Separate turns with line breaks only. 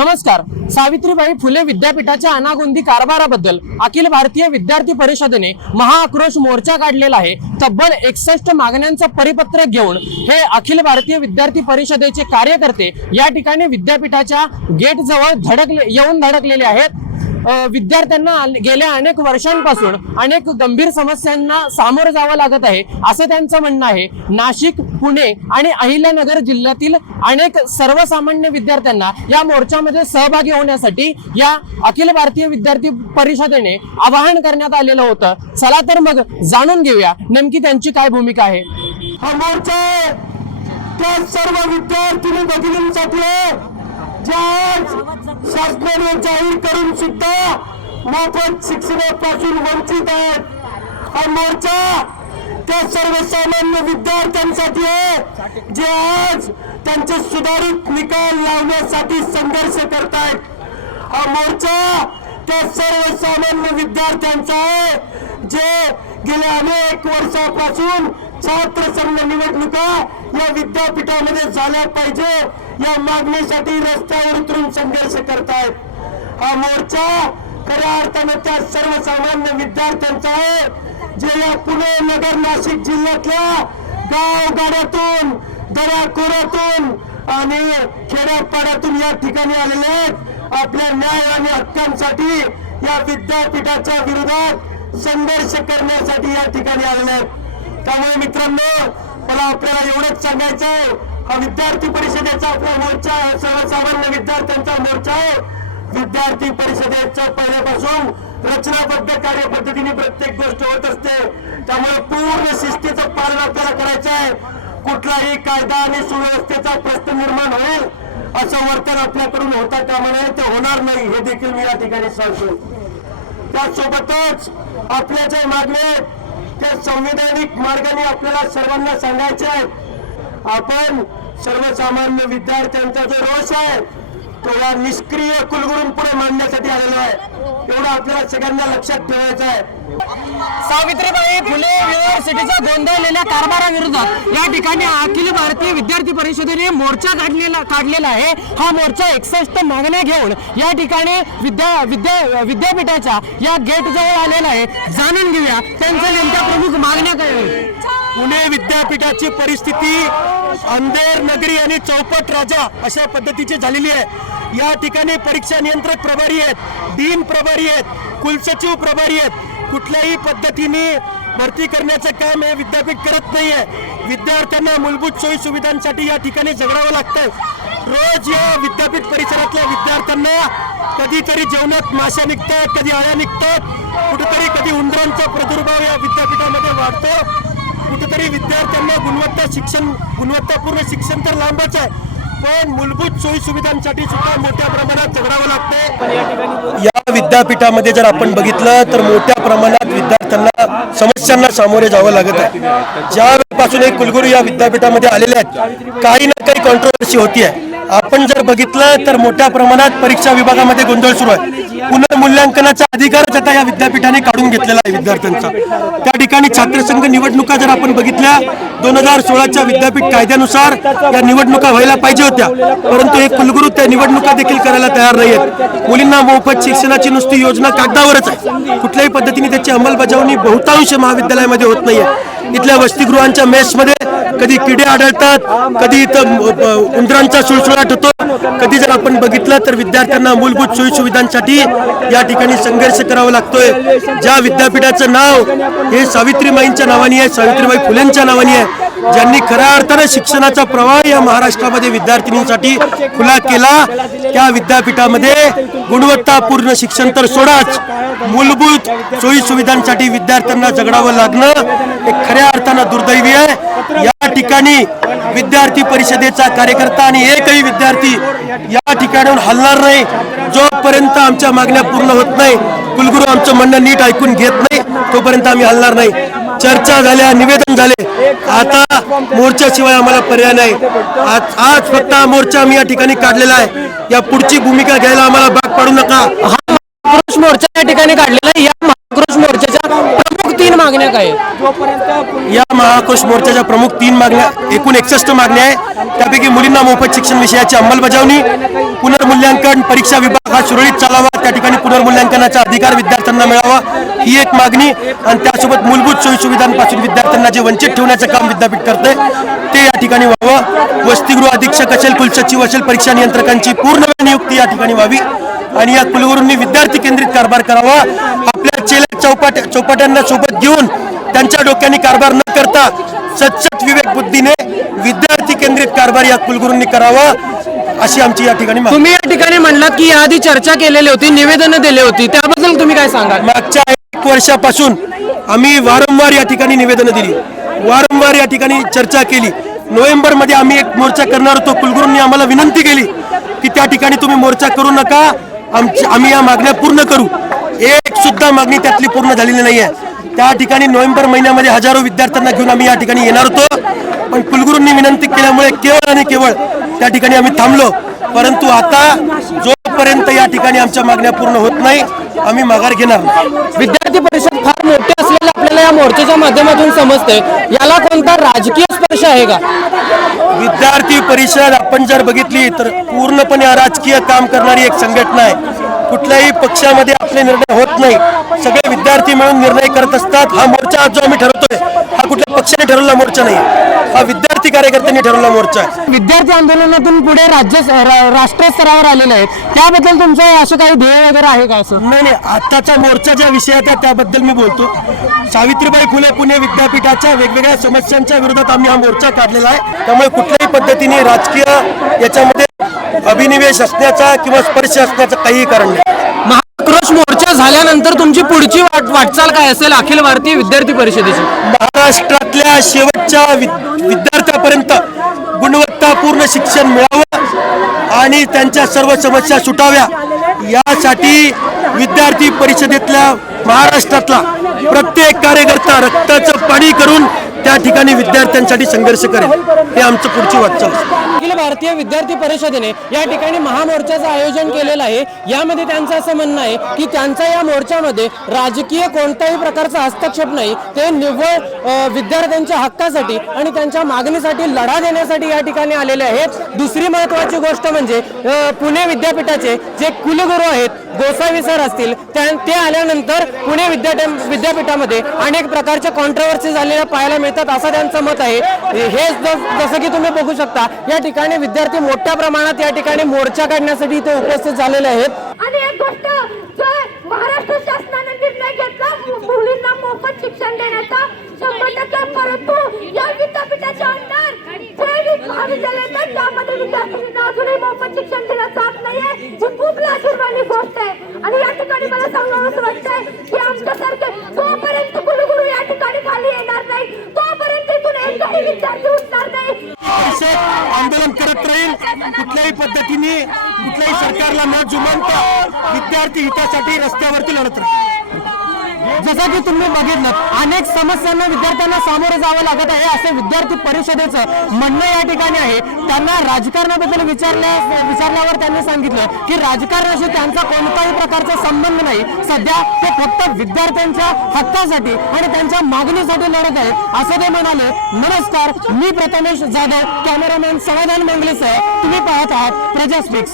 नमस्कार. सावित्रीबाई फुले विद्यापीठाच्या अनागोंदी कारभाराबद्दल अखिल भारतीय विद्यार्थी परिषदेने महाआक्रोश मोर्चा काढलेला आहे. तब्बल एकसष्ट मागण्यांचं परिपत्रक घेऊन हे अखिल भारतीय विद्यार्थी परिषदेचे कार्यकर्ते या ठिकाणी विद्यापीठाच्या गेट जवळ धडकले येऊन धडकलेले आहेत. विद्यार्थ्यांना गेल्या अनेक वर्षांपासून अनेक गंभीर समस्यांना सामोरं जावं लागत आहे असं त्यांचं म्हणणं आहे. नाशिक पुणे आणि अहिल्यानगर जिल्ह्यातील अनेक सर्वसामान्य विद्यार्थ्यांना या मोर्चामध्ये सहभागी होण्यासाठी या अखिल भारतीय विद्यार्थी परिषदेने आवाहन करण्यात आलेलं होतं. चला तर मग जाणून घेऊया नेमकी त्यांची काय भूमिका आहे.
हा मोर्चा त्या सर्व विद्यार्थी भगिनींसाठी आहे, ज्या आज शासनाने जाहीर करून सुद्धा मोफत शिक्षणापासून वंचित आहेत. हा मोर्चा त्या सर्वसामान्य विद्यार्थ्यांसाठी आहे जे आज त्यांचे सुधारित निकाल लावण्यासाठी संघर्ष करतायत. हा मोर्चा त्या सर्वसामान्य विद्यार्थ्यांचा आहे जे गेल्या अनेक वर्षापासून संघ निवडणुका या विद्यापीठामध्ये झाल्या पाहिजे. या मागणीसाठी रस्त्यावर उतरून संघर्ष करतायत. हा मोर्चा खऱ्या अर्थानं त्या सर्वसामान्य विद्यार्थ्यांचा आहे जे या पुणे नगर नाशिक जिल्ह्यातल्या गावगाड्यातून दऱ्याखोऱ्यातून आणि खेड्यापाड्यातून या ठिकाणी आलेले आहेत. आपल्या न्याय आणि हक्कांसाठी या विद्यापीठाच्या विरोधात संघर्ष करण्यासाठी या ठिकाणी आलेले आहेत. त्यामुळे मित्रांनो मला आपल्याला एवढंच सांगायचं आहे. हा विद्यार्थी परिषदेचा आपला मोर्चा सर्वसामान्य विद्यार्थ्यांचा मोर्चा आहे. विद्यार्थी परिषदेच्या पहिल्यापासून रचनाबद्ध कार्यपद्धतीने प्रत्येक गोष्ट होत असते. त्यामुळे पूर्ण शिस्तीचं पालन आपल्याला करायचं आहे. कुठलाही कायदा आणि सुव्यवस्थेचा प्रश्न निर्माण होईल असं वर्तन आपल्याकडून होता त्यामुळे ते होणार नाही हे देखील मी या ठिकाणी सांगतो. त्यासोबतच आपल्या ज्या मागण्या आहेत त्या संविधानिक मार्गाने आपल्याला सर्वांना सांगायचे आहेत आपण सर्वसामान्य विद्यार्थ्यांचा जो रोष आहे तो या निष्क्रिय कुलगुरूंपुढे मांडण्यासाठी आलेला आहे. एवढं आपल्याला सगळ्यांना लक्षात ठेवायचं आहे.
सावित्रीबाई फुले युनिव्हर्सिटीच्या गोंधळलेल्या कारभाराविरोधात या ठिकाणी अखिल भारतीय विद्यार्थी परिषदेने मोर्चा काढलेला काढलेला आहे. हा मोर्चा एकसष्ट मागण्या घेऊन या ठिकाणी विद्या विद्या विद्यापीठाच्या या गेट जवळ आलेला आहे. जाणून घेऊया त्यांच्या नेमक्या प्रमुख मागण्या काय आहेत.
पुणे विद्यापीठाची परिस्थिती अंधेर नगरी आणि चौपट राजा अशा पद्धतीची झालेली आहे. या ठिकाणी परीक्षा नियंत्रक प्रभारी आहेत डीन प्रभारी आहेत कुलसचिव प्रभारी आहेत. कुठल्याही पद्धतीने भरती करण्याचं काम हे विद्यापीठ करत नाहीये. विद्यार्थ्यांना मूलभूत सोयी सुविधांसाठी या ठिकाणी झगडावं लागतंय. रोज या विद्यापीठ परिसरातल्या विद्यार्थ्यांना कधीतरी जेवणात माशा निघतात कधी आळ्या निघतात. कुठेतरी कधी उंदरांचा प्रादुर्भाव या विद्यापीठामध्ये वाढतो. कुठेतरी विद्यार्थ्यांना गुणवत्ता शिक्षण गुणवत्तापूर्ण शिक्षण तर लांबच आहे. पण मूलभूत सोयी सुविधांसाठी सुद्धा मोठ्या प्रमाणात झगडावं लागतंय. या विद्यापीठामध्ये जर आपण बघितलं तर मोठ्या प्रमाणात विद्यार्थ्यांना समस्यांना सामोरे जावं लागत आहे. ज्या वेळेपासून एक कुलगुरू या विद्यापीठामध्ये आलेले आहेत काही ना काही कॉन्ट्रोवर्सी होती आहे आपण जर बघितलं तर मोठ्या प्रमाणात परीक्षा विभागामध्ये गोंधळ सुरू आहे. पुनर्मूल्यांकनाचा अधिकारच आता या विद्यापीठाने काढून घेतलेला आहे विद्यार्थ्यांचा. त्या ठिकाणी छात्रसंघ निवडणुका जर आपण बघितल्या दोन हजार सोळाच्या विद्यापीठ कायद्यानुसार या निवडणुका व्हायला पाहिजे होत्या. परंतु हे कुलगुरू त्या निवडणुका देखील करायला तयार नाही आहेत मुलींना मोफत शिक्षणाची नुसती योजना कागदावरच आहे. कुठल्याही पद्धतीने त्याची अंमलबजावणी बहुतांश महाविद्यालयामध्ये होत नाहीये. इथल्या वसतिगृहांच्या मेसमध्ये कधी किडे आढळतात कधी इथं उंदरांचा सुळसुळाट होतो. कधी जर आपण बघितलं तर विद्यार्थ्यांना मूलभूत सोयी सुविधांसाठी या ठिकाणी संघर्ष करावा लागतोय. ज्या विद्यापीठाचं नाव हे सावित्रीबाईंच्या नावाने आहे सावित्रीबाई फुलेंच्या नावाने आहे ज्यांनी खऱ्या अर्थानं शिक्षणाचा प्रवाह या महाराष्ट्रामध्ये विद्यार्थिनींसाठी खुला केला त्या विद्यापीठामध्ये गुणवत्तापूर्ण शिक्षण तर सोडाच. मूलभूत सोयी सुविधांसाठी विद्यार्थ्यांना जगडावं लागणं हे खऱ्या अर्थानं दुर्दैवी आहे. ठिकाणी विद्यार्थी परिषदेचा कार्यकर्ता आणि एकही विद्यार्थी या ठिकाणाहून हलणार नाही. जोपर्यंत आमच्या मागण्या पूर्ण होत नाही कुलगुरू आमचं म्हणणं नीट ऐकून घेत नाही तोपर्यंत आम्ही हलणार नाही. चर्चा झाल्या निवेदन झाले. आता मोर्चाशिवाय आम्हाला पर्याय नाही. आज आज फक्त हा मोर्चा आम्ही या ठिकाणी काढलेला आहे. या पुढची भूमिका घ्यायला आम्हाला भाग पाडू नका.
हा आक्रोश मोर्चा या ठिकाणी काढलेला आहे. या आक्रोश मोर्चाच्या प्रमुख तीन मागण्या काय आहेत?
जोपर्यंत या महाकोश मोर्चाच्या प्रमुख तीन मागण्या एकूण एकसष्ट मागण्या आहे त्यापैकी मुलींना मोफत शिक्षण विषयाची अंमलबजावणी पुनर्मूल्यांकन परीक्षा विभाग हा सुरळीत चालावा त्या ठिकाणी पुनर्मूल्यांकनाचा अधिकार विद्यार्थ्यांना मिळावा ही एक मागणी. आणि त्यासोबत मूलभूत सोयी सुविधांपासून विद्यार्थ्यांना जे वंचित ठेवण्याचं काम विद्यापीठ करते ते या ठिकाणी व्हावं. वसतिगृह अधीक्षक असेल कुलसचिव असेल परीक्षा नियंत्रकांची पूर्ण नियुक्ती या ठिकाणी व्हावी. आणि या कुलगुरूंनी विद्यार्थी केंद्रित कारभार करावा. आपल्या चेल्या चौपाट चौपाट्यांना सोबत घेऊन त्यांच्या डोक्याने कारभार न करता सचत विवेक बुद्धीने विद्यार्थी केंद्रित कारभार या कुलगुरूंनी करावा अशी आमची या ठिकाणी मागणी.
तुम्ही या ठिकाणी म्हणलात की याआधी चर्चा केलेली होती निवेदनं दिली होती. त्याबद्दल तुम्ही काय सांगाल?
मागच्या एक वर्षापासून आम्ही वारंवार या ठिकाणी निवेदनं दिली. वारंवार या ठिकाणी चर्चा केली. नोव्हेंबरमध्ये आम्ही एक मोर्चा करणार होतो. कुलगुरूंनी आम्हाला विनंती केली की त्या ठिकाणी तुम्ही मोर्चा करू नका. आमची आम्ही या मागण्या पूर्ण करू. एक सुद्धा मागणी त्यातली पूर्ण झालेली नाही आहे त्या ठिकाणी नोव्हेंबर महिन्यामध्ये हजारो विद्यार्थ्यांना घेऊन आम्ही या ठिकाणी येणार होतो. पण कुलगुरूंनी विनंती केल्यामुळे केवळ आणि केवळ त्या ठिकाणी आम्ही थांबलो. परंतु आता जोपर्यंत या ठिकाणी आमच्या मागण्या पूर्ण होत नाही आम्ही माघार घेणार.
विद्यार्थी परिषद फार मोठी असलेलं आपल्याला या मोर्चाच्या माध्यमातून समजते याला कोणता राजकीय स्पर्श आहे का?
विद्यार्थी परिषद आपण जर बघितली तर पूर्णपणे राजकीय काम करणारी एक संघटना आहे. कुठल्याही पक्षामध्ये आपले निर्णय होत नाही. सगळे विद्यार्थी मिळून निर्णय करत असतात. हा मोर्चा आज जो आम्ही ठरवतोय हा कुठल्या पक्षाने ठरवलेला मोर्चा नाही. हा विद्यार्थी कार्यकर्त्यांनी ठरवलेला मोर्चा आहे.
विद्यार्थी आंदोलनातून पुढे राज्य राष्ट्रीय स्तरावर आलेले आहेत. त्याबद्दल तुमचं असं काही ध्येय वगैरे आहे का असं?
नाही नाही. आताचा मोर्चा ज्या विषयात आहे त्याबद्दल मी बोलतो. सावित्रीबाई फुले पुणे विद्यापीठाच्या वेगवेगळ्या समस्यांच्या विरोधात आम्ही हा मोर्चा काढलेला आहे. त्यामुळे कुठल्याही पद्धतीने राजकीय याच्यामध्ये अभिनिवेश असण्याचा किंवा स्पर्श असण्याचं काहीही कारण नाही.
महाक्रोश मोर्चा झाल्यानंतर तुमची पुढची वाट वाटचाल काय असेल अखिल भारतीय विद्यार्थी परिषदेची?
महाराष्ट्रातल्या शेवटच्या विद- विद्यार्थ्यापर्यंत गुणवत्तापूर्ण शिक्षण मिळावं आणि त्यांच्या सर्व समस्या सुटाव्या यासाठी विद्यार्थी परिषदेतल्या महाराष्ट्रातला प्रत्येक कार्यकर्ता रक्ताचं पाणी करून त्या ठिकाणी विद्यार्थ्यांसाठी संघर्ष करेल. हे आमचं पुढची वाटचाल.
अखिल भारतीय विद्यार्थी परिषदेने या ठिकाणी महामोर्चाचं आयोजन केलेलं आहे. यामध्ये त्यांचं असं म्हणणं आहे की त्यांचा या मोर्चामध्ये राजकीय कोणत्याही प्रकारचा हस्तक्षेप नाही. ते निव्वळ विद्यार्थ्यांच्या हक्कासाठी आणि त्यांच्या मागणीसाठी लढा देण्यासाठी या ठिकाणी आलेले आहेत. दुसरी महत्वाची गोष्ट म्हणजे पुणे विद्यापीठाचे जे कुलगुरू आहेत गोसावी सर असतील त्या- ते आल्यानंतर पुणे विद्यापीठ विद्यापीठामध्ये अनेक प्रकारच्या कॉन्ट्रोवर्सी झालेल्या पाहायला मिळतात असं त्यांचं मत आहे. हे जसं की तुम्ही बघू शकता या ठिकाणी विद्यार्थी मोठ्या प्रमाणात या ठिकाणी मोर्चा काढण्यासाठी इथे उपस्थित झालेले आहेत.
आणि एक गोष्ट महाराष्ट्र शासनाने निर्णय घेतला मुलींना मोफत शिक्षण देण्याचा शंभर टक्के परंतु या विद्यापीठाच्या अंडर महाविद्यालय त्यामध्ये विद्यार्थ्यांना अजूनही मोफत शिक्षण दिलं जात नाहीये. ही खूप लाजीरवाणी गोष्ट आहे. आणि या ठिकाणी मला वाटतंय की जोपर्यंत कुलगुरू या ठिकाणी खाली येणार नाही तोपर्यंत इथून एकही विद्यार्थी उठणार नाही.
आंदोलन करत राहील. कुठल्याही पद्धतीने कुठल्याही सरकारला न जुमानता विद्यार्थी हितासाठी रस्त्यावरती लढत राहील.
जसं की तुम्ही बघितलं अनेक समस्यांना विद्यार्थ्यांना सामोरे जावं लागत आहे असे विद्यार्थी परिषदेचं म्हणणं या ठिकाणी आहे. त्यांना राजकारणाबद्दल विचारल्या विचारल्यावर त्यांनी सांगितलं की राजकारणाशी त्यांचा कोणताही प्रकारचा संबंध नाही. सध्या ते फक्त विद्यार्थ्यांच्या हक्कासाठी आणि त्यांच्या मागणीसाठी लढत आहेत. असं ते म्हणाले नमस्कार मी प्रथमेश जाधव कॅमेरामॅन समाधान मंगलेसह तुम्ही पाहत आहात प्रजास्पिक्स.